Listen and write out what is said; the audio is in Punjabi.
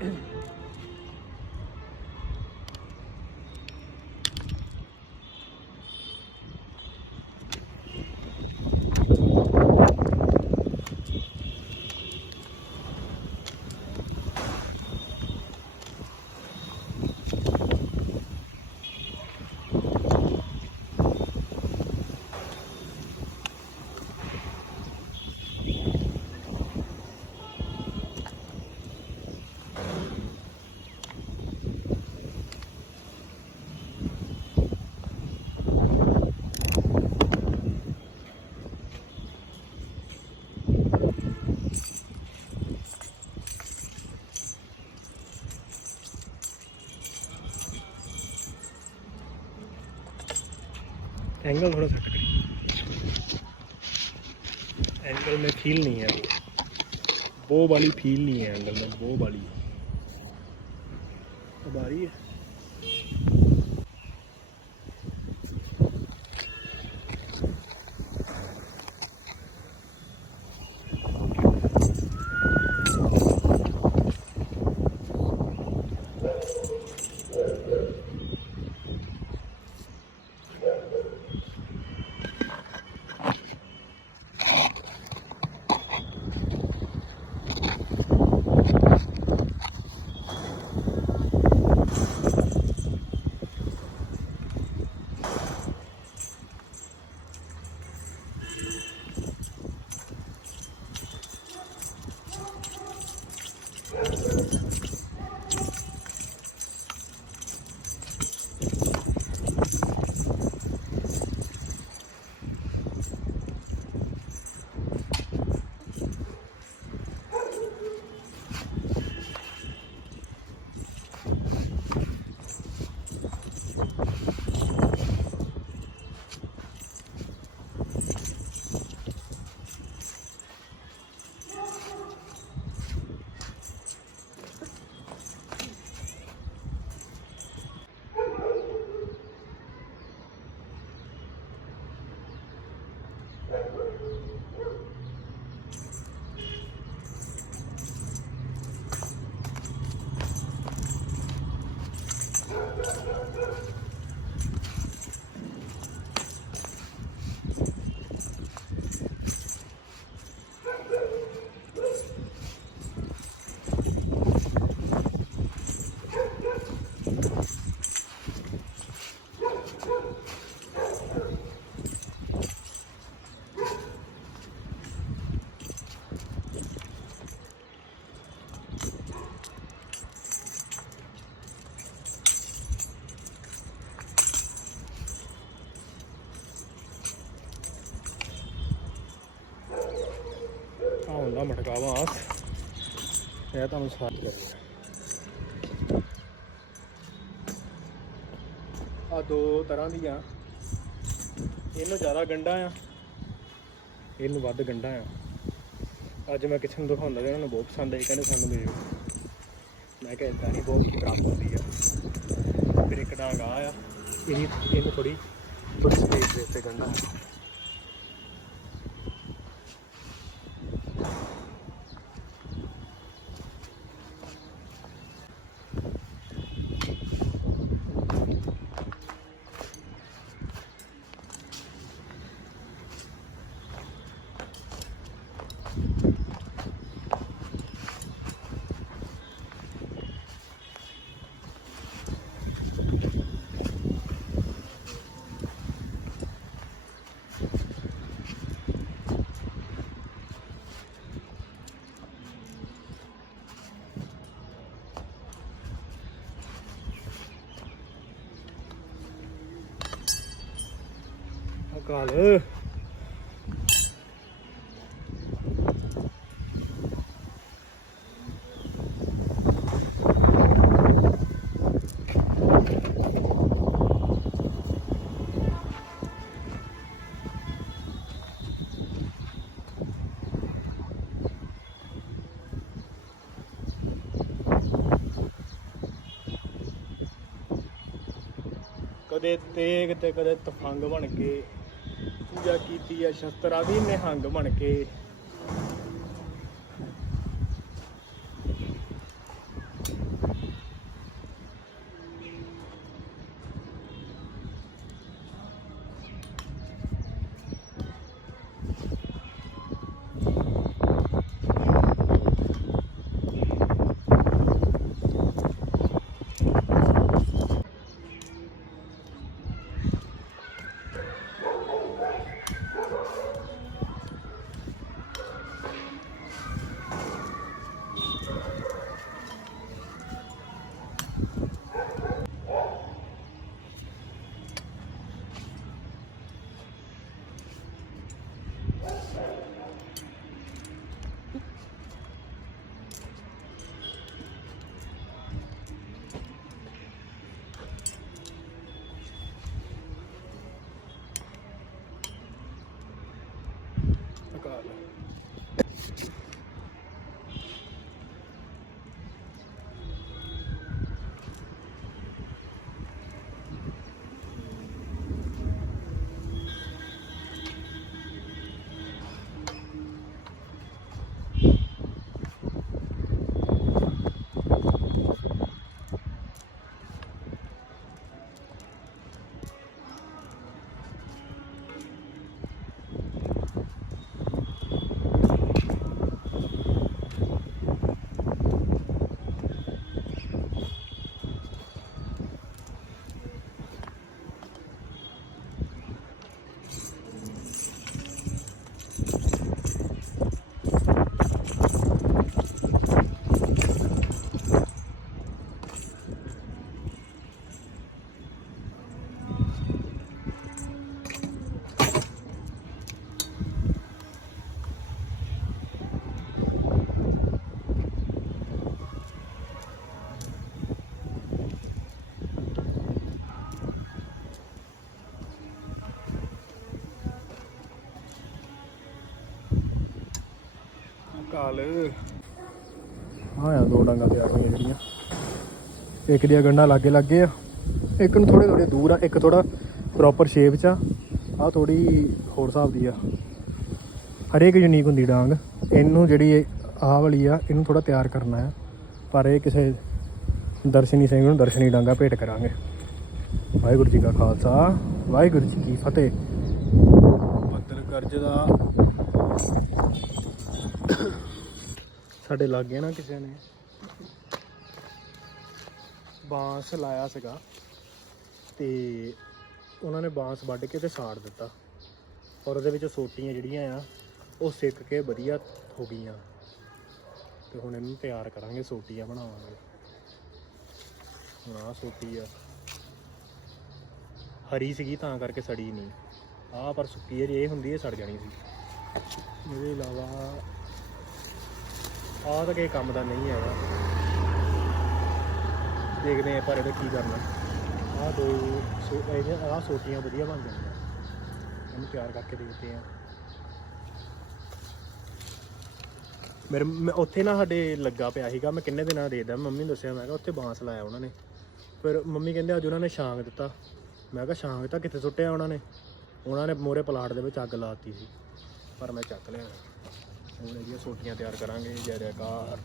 嗯 एंगल थोड़ा सेट कर एंगल में फील नहीं है वो वाली फील नहीं है एंगल में वो वाली अब आ रही है ਆ ਹੁੰਦਾ ਮਟਕਾਵਾ ਇਹ ਤੁਹਾਨੂੰ ਸਾਥ ਕਰਿਆ ਆ। ਦੋ ਤਰ੍ਹਾਂ ਦੀਆਂ ਇਹਨੂੰ ਜ਼ਿਆਦਾ ਗੰਡਾ ਆ। ਇਹਨੂੰ ਵੱਧ ਗੰਡਾ ਆ। ਅੱਜ ਮੈਂ ਕਿਸੇ ਨੂੰ ਦਿਖਾਉਂਦਾ ਤੇ ਉਹਨਾਂ ਨੂੰ ਬਹੁਤ ਪਸੰਦ ਆਈ ਕਹਿੰਦੇ ਸਾਨੂੰ ਦੇ ਦਿਓ। ਮੈਂ ਕਿਹਾ ਇਦਾਂ ਨਹੀਂ, ਬਹੁਤ ਕੀ ਪ੍ਰਾਪਤ ਹੁੰਦੀ ਆ। ਫਿਰ ਇੱਕ ਡਾਂਗ ਆ ਆ। ਇਹਦੀ ਇਹਨੂੰ ਥੋੜੀ ਥੋੜੀ ਸਪੇਸ ਦੇ ਉੱਤੇ ਗੰਡਾ ਆ ਅਕਾਲ ਕਦੇ ਤੇਗ ਤੇ ਕਦੇ ਤਫੰਗ ਬਣ ਕੇ ਪੂਜਾ ਕੀਤੀ ਆ ਸ਼ਸਤਰਾਂ ਦੀ ਨਿਹੰਗ ਬਣ ਕੇ ਕਾਲ ਹਾਂ ਦੋ ਡੰਗਾ ਤੇ ਆ ਗਈਆਂ ਜਿਹੜੀਆਂ ਇੱਕ ਦੀਆਂ ਗੰਢਾਂ ਲਾਗੇ ਲੱਗੇ ਆ ਇੱਕ ਨੂੰ ਥੋੜੇ ਥੋੜੇ ਦੂਰ ਆ ਇੱਕ ਥੋੜਾ ਪ੍ਰੋਪਰ ਸ਼ੇਪ ਚ ਆ। ਆ ਥੋੜੀ ਹੋਰ ਹਿਸਾਬ ਦੀ ਆ। ਹਰੇਕ ਯੂਨੀਕ ਹੁੰਦੀ ਡਾਂਗ। ਇਹਨੂੰ ਜਿਹੜੀ ਆਹ ਵਾਲੀ ਆ ਇਹਨੂੰ ਥੋੜਾ ਤਿਆਰ ਕਰਨਾ ਆ। ਪਰ ਇਹ ਕਿਸੇ ਦਰਸ਼ਨੀ ਸਿੰਘ ਨੂੰ ਦਰਸ਼ਨੀ ਡਾਂਗਾ ਭੇਟ ਕਰਾਂਗੇ। ਵਾਹਿਗੁਰੂ ਜੀ ਕਾ ਖਾਲਸਾ ਵਾਹਿਗੁਰੂ ਜੀ ਕੀ ਫਤਿਹ। ਬੱਦਲ ਗਰਜਦਾ ਸਾਡੇ ਲਾਗੇ ਨਾ ਕਿਸੇ ਨੇ ਬਾਂਸ ਲਾਇਆ ਸੀਗਾ। ਤੇ ਉਹਨਾਂ ਨੇ ਬਾਂਸ ਵੱਢ ਕੇ ਤੇ ਸਾੜ ਦਿੱਤਾ। ਔਰ ਉਹਦੇ ਵਿੱਚ ਸੋਟੀਆਂ ਜਿਹੜੀਆਂ ਆ, ਉਹ ਸਿੱਕ ਕੇ ਵਧੀਆ ਹੋ ਗਈਆਂ। ਤੇ ਹੁਣ ਇਹਨੂੰ ਤਿਆਰ ਕਰਾਂਗੇ, ਸੋਟੀਆਂ ਬਣਾਵਾਂਗੇ। ਹੁਣ ਆਹ ਸੋਟੀ ਆ। ਹਰੀ ਸੀਗੀ ਤਾਂ ਕਰਕੇ ਸੜੀ ਨਹੀਂ। ਆਹ ਪਰ ਸੁੱਕੀ ਹੈ ਜੇ ਇਹ ਹੁੰਦੀ ਹੈ ਸੜ ਜਾਣੀ ਸੀ। ਇਹਦੇ ਇਲਾਵਾ ਆਹ ਤਾਂ ਕਿਸੇ ਕੰਮ ਦਾ ਨਹੀਂ ਹੈਗਾ। ਦੇਖਦੇ ਆ ਪਰ ਇਹਦਾ ਕੀ ਕਰਨਾ। ਆਹ ਦੋ ਸੋ ਇਹਦੇ ਆਹ ਸੋਟੀਆਂ ਵਧੀਆ ਬਣ ਜਾਂਦੀਆਂ। ਇਹਨੂੰ ਤਿਆਰ ਕਰਕੇ ਦੇਖਦੇ ਆ ਮੇਰੇ, ਮੈਂ ਉੱਥੇ ਨਾ ਸਾਡੇ ਲੱਗਾ ਪਿਆ ਸੀਗਾ, ਮੈਂ ਕਿੰਨੇ ਦਿਨਾਂ ਦਾ ਦੇਖਦਾ, ਮੰਮੀ ਨੂੰ ਦੱਸਿਆ, ਮੈਂ ਕਿਹਾ ਉੱਥੇ ਬਾਂਸ ਲਾਇਆ ਉਹਨਾਂ ਨੇ। ਫਿਰ ਮੰਮੀ ਕਹਿੰਦੇ ਅੱਜ ਉਹਨਾਂ ਨੇ ਛਾਂਗ ਦਿੱਤਾ। ਮੈਂ ਕਿਹਾ ਛਾਂਗ ਤਾਂ ਕਿੱਥੇ ਸੁੱਟਿਆ ਉਹਨਾਂ ਨੇ? ਉਹਨਾਂ ਨੇ ਮੋਰੇ ਪਲਾਟ ਦੇ ਵਿੱਚ ਅੱਗ ਲਾਤੀ ਸੀ। ਪਰ ਮੈਂ ਚੱਕ ਲਿਆ। ਹੁਣ ਇਹਦੀਆਂ ਸੋਟੀਆਂ ਤਿਆਰ ਕਰਾਂਗੇ ਜੈ ਜੈਕਾਰ